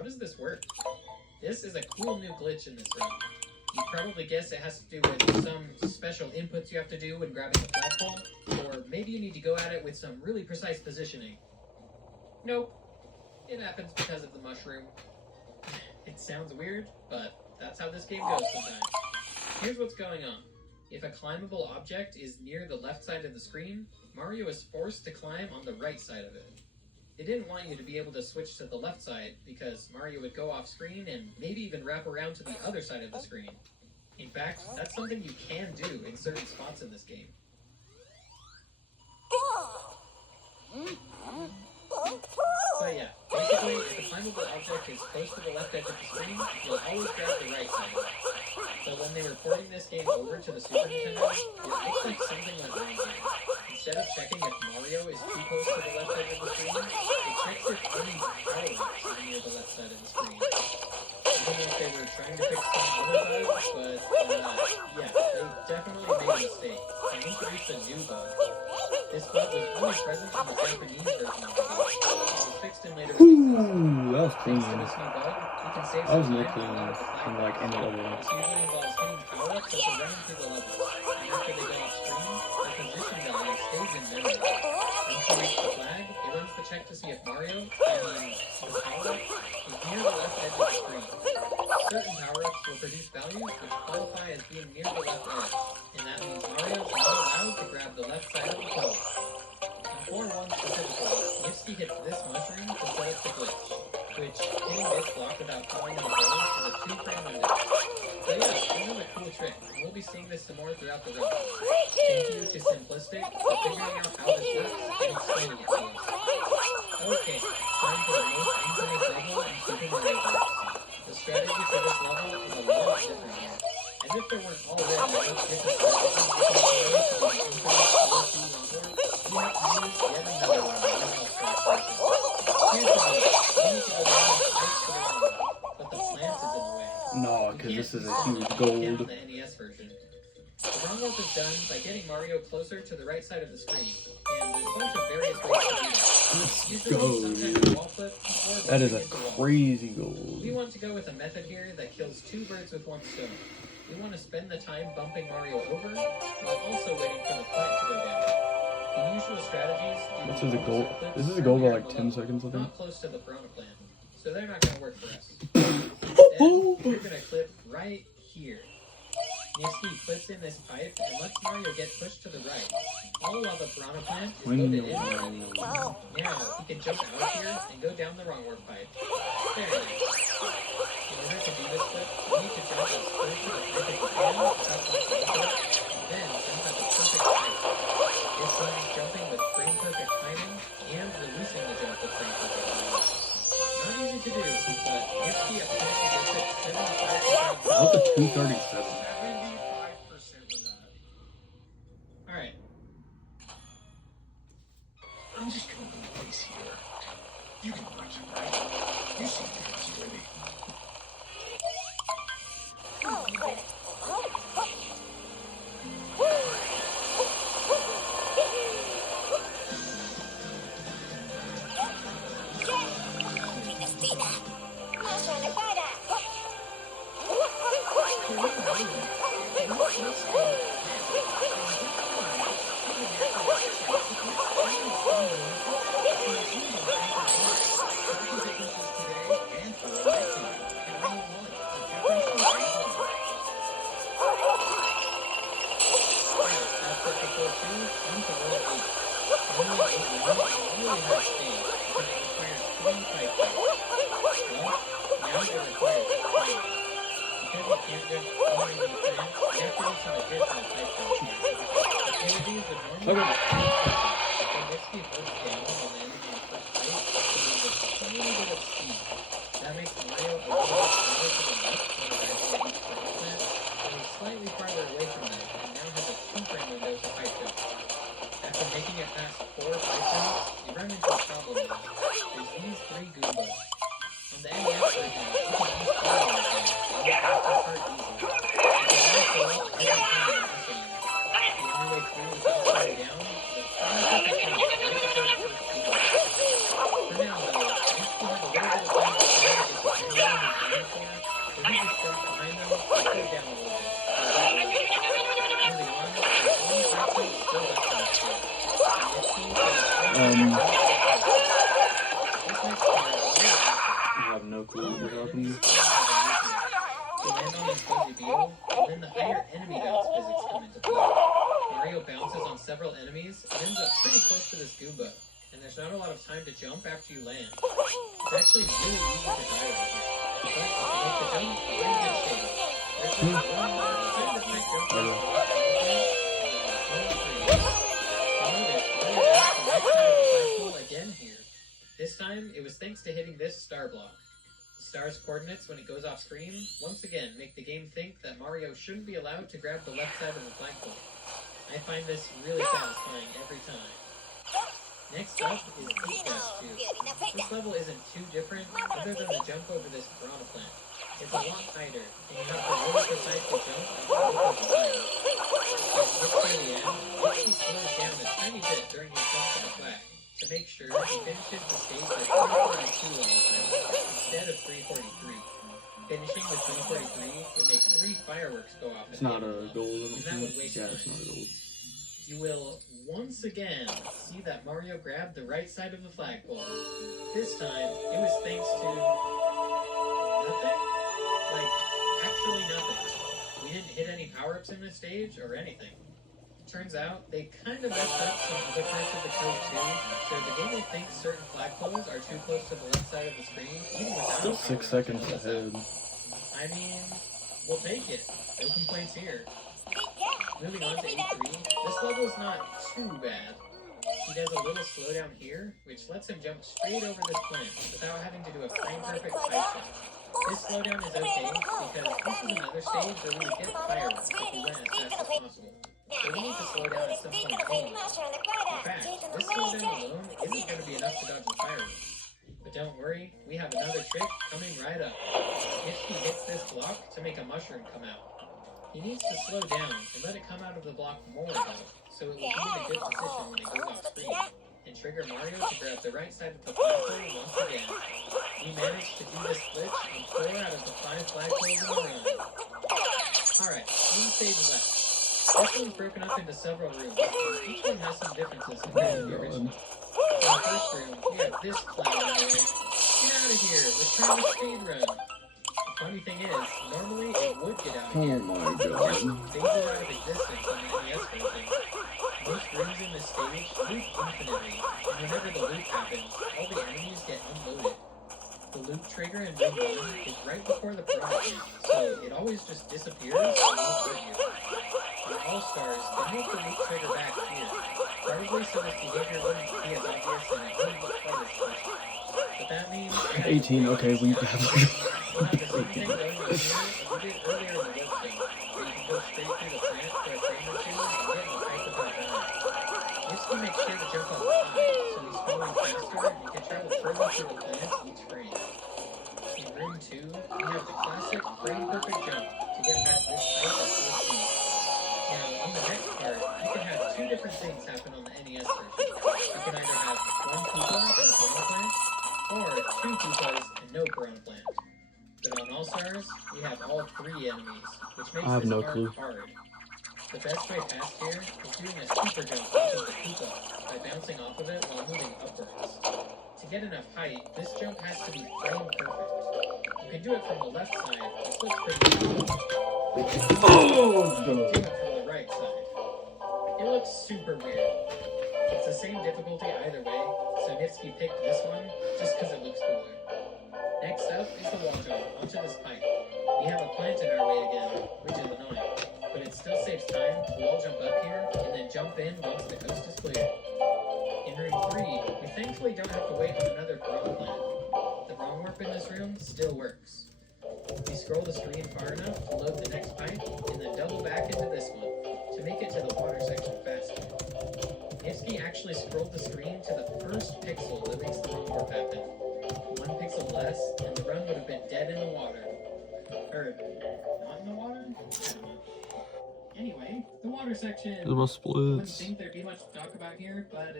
how does this work? This is a cool new glitch in this run. You probably guess it has to do with some special inputs you have to do when grabbing the flagpole, or maybe you need to go at it with some really precise positioning. Nope. It happens because of the mushroom. It sounds weird, but that's how this game goes sometimes. Here's what's going on. If a climbable object is near the left side of the screen, Mario is forced to climb on the right side of it. They didn't want you to be able to switch to the left side because Mario would go off screen and maybe even wrap around to the other side of the screen. In fact, that's something you can do in certain spots in this game. But yeah, basically, if a climbable object is close to the left edge of the screen, you'll always grab the right side. So when they were porting this game over to the Super Nintendo, it looks like something went wrong here. Instead of checking if Mario is too close to the left edge of the screen, it checks if any power are near the left side of the screen. I don't know if they were trying to fix some other bug, but yeah, they definitely made a mistake and introduced a new bug. This bug was only present in the Japanese version of the game. It was fixed in later releases. Ooh, that was clean. Thanks to this new bug, you can save That was some more time clean without the than flag. like any other one. This usually involves hitting power-ups as they're running through the levels, and after they go off screen, their position value stays in memory. Once you reach the flag, it runs the check to see if Mario, the power-up, is near the left edge of the screen. Certain power-ups will produce values which qualify as being near the left edge, and that means Mario is not allowed to grab the left side of the pole. In 4-1 specifically, Nipsey hits this mushroom to set up the glitch, which hitting this block without falling in the hole is a 2-frame window. So yeah, this is a cool trick, and we'll be seeing this some more throughout the run. Thank you to Simplistic for figuring out how this works and explaining it to us. Okay, time for the most infamous level in Super Mario Bros. The strategy for this level is a lot different here. As if there weren't already enough different strategies to compare to the infamous Odyssey level, we have to use yet another one of the track version. Here's the deal. We need to go down the pipes to the runway, but the plant is in the way. No, because this is a huge Count gold. the NES version. The run warp is done by getting Mario closer to the right side of the screen, and there's a bunch of various ways to do that. Usually, sometimes a wall flip, or That is a bumping into walls. crazy gold. We want to go with a method here that kills 2 birds with 1 stone. We want to spend the time bumping Mario over, while also waiting for the plant to go down. The usual strategies do This is a wall gold. circlets This is a gold by earlier like in the 10 level, seconds, I think. not close to the Piranha plant, so they're not going to work for us. Then, we're going to clip right here. Nifty flips in this pipe and lets Mario get pushed to the right, all while the Piranha plant is loaded in already. Now, he can jump out of here and go down the wrong warp pipe. Very nice. In order to do this flip, you need to jump as close to the pipe as you can without bumping into it, then jump at the perfect height. This means jumping with frame-perfect timing and releasing the jump with frame-perfect timing. Not easy to do, but Nifty apparently gets it 75%. What's a 237? 75% of that. Alright. I'm just gonna leave these here. You can watch it, right? You seem to have ready. That makes Mario a little farther to the left when arriving at each pipe plant, and he's slightly farther away from that, and now has a 2-frame window to pipe jump. After making it past 4 pipe jumps, you run into a problem now. There's these 3 Goombas. On the NES version, you can use fire on them, and you pass this part easily. You can now go up every time you're missing them. The only way through without slowing down is a powerful I have no clue what you're talking about. You land on this fuzzy beetle, and then the higher enemy bounce physics come into play. Mario bounces on several enemies and ends up pretty close to this Goomba, and there's not a lot of time to jump after you land. It's actually really easy to die right here, but if you make the jump, you're in good shape. There's just one more time to make jump and notice Mario grabs the right side of the flagpole again here. This time, it was thanks to hitting this star block. The star's coordinates when it goes off screen, once again, make the game think that Mario shouldn't be allowed to grab the left side of the flagpole. I find this really satisfying every time. Next up is 8-2. This level isn't too different, other than the jump over this piranha plant. It's a lot tighter, and you have to really precisely jump and both of the sides. As you get to the end, Nipple slows down a tiny bit during his jump to the flag, to make sure he finishes the stage with 342 on the time, instead of 343. Finishing with 343 would make 3 fireworks go off. It's not a gold. And that would waste Yeah, time. it's not a gold. You will once again see that Mario grabbed the right side of the flagpole. This time, it was thanks to nothing? Like, actually nothing. We didn't hit any power-ups in this stage or anything. Turns out, they kind of messed up some other parts of the code too, so the game will think certain flagpoles are too close to the left side of the screen, even without Still power 6 seconds ups. ahead. I mean, we'll take it. No complaints here. Moving on to 8-3, this level is not too bad. He does a little slowdown here, which lets him jump straight over this plant without having to do a frame-perfect pipe shot. This slowdown is okay because this is another stage where we would get fireworks if we went as fast as possible. So we need to slow down at some point anyway. In fact, this slowdown alone isn't going to be enough to dodge the fireworks. But don't worry, we have another trick coming right up. If he hits this block to make a mushroom come out. He needs to slow down and let it come out of the block more though, so it will be in a good position when it goes off screen, and trigger Mario to grab the right side of the flagpole once again. We managed to do this glitch on 4 out of the 5 flagpoles in a row. Alright, one stage left. This one's broken up into several rooms, and each one has some differences compared to the original. In the first room, we have this clown on the right. Get out of here, we're trying to speedrun. The funny thing is, normally it would get out of here. Oh my It god. just faded out of existence on the NES version. Most rooms in this stage loop infinitely, and whenever the loop happens, all the enemies get unloaded. The loop trigger in room 1 is right before the piranha, so it always just disappears and won't hurt you. For All-Stars, they make the loop trigger back here, probably so this behavior wouldn't be as obvious and it wouldn't look quite as special. But that means... 18, okay, we have We'll have the same thing going on here as we did earlier in the work thing, where you can go straight through the plant for a frame or two and get in the pipe without dying. Nipple makes sure to jump up high, so he's going faster and you can travel further through the plants each frame. In room 2, we have the classic frame-perfect jump to get past this pipe at full speed. Now, on the next part, you can have 2 different things happen on the NES version. You can either have 1 Koopa and a piranha plant, or 2 Koopas and no piranha plant. But on All-Stars, we have all 3 enemies, which makes I have this no part clue. hard. The best way past here is doing a super jump onto the Koopa by bouncing off of it while moving upwards. To get enough height, this jump has to be frame perfect. You can do it from the left side, which looks pretty cool. Oh, You can do it from the right side. It looks super weird. It's the same difficulty either way, so Nipple picked this one just because it looks cooler. Next up is the wall jump onto this pipe. We have a plant in our way again, which is annoying, but it still saves time to wall jump up here and then jump in once the coast is clear. In room 3, we thankfully don't have to wait on another piranha plant. The wrong warp in this room still works. We scroll the screen far enough to load the next pipe, and then double back into this one to make it to the water section faster. Nipple actually scrolled the screen to the first pixel that makes the wrong warp happen. 1 pixel less, and the run would have been dead in the water. Or, not in the water? I don't know. Anyway, the water section. There's my I wouldn't splits. think there'd be much to talk about here, but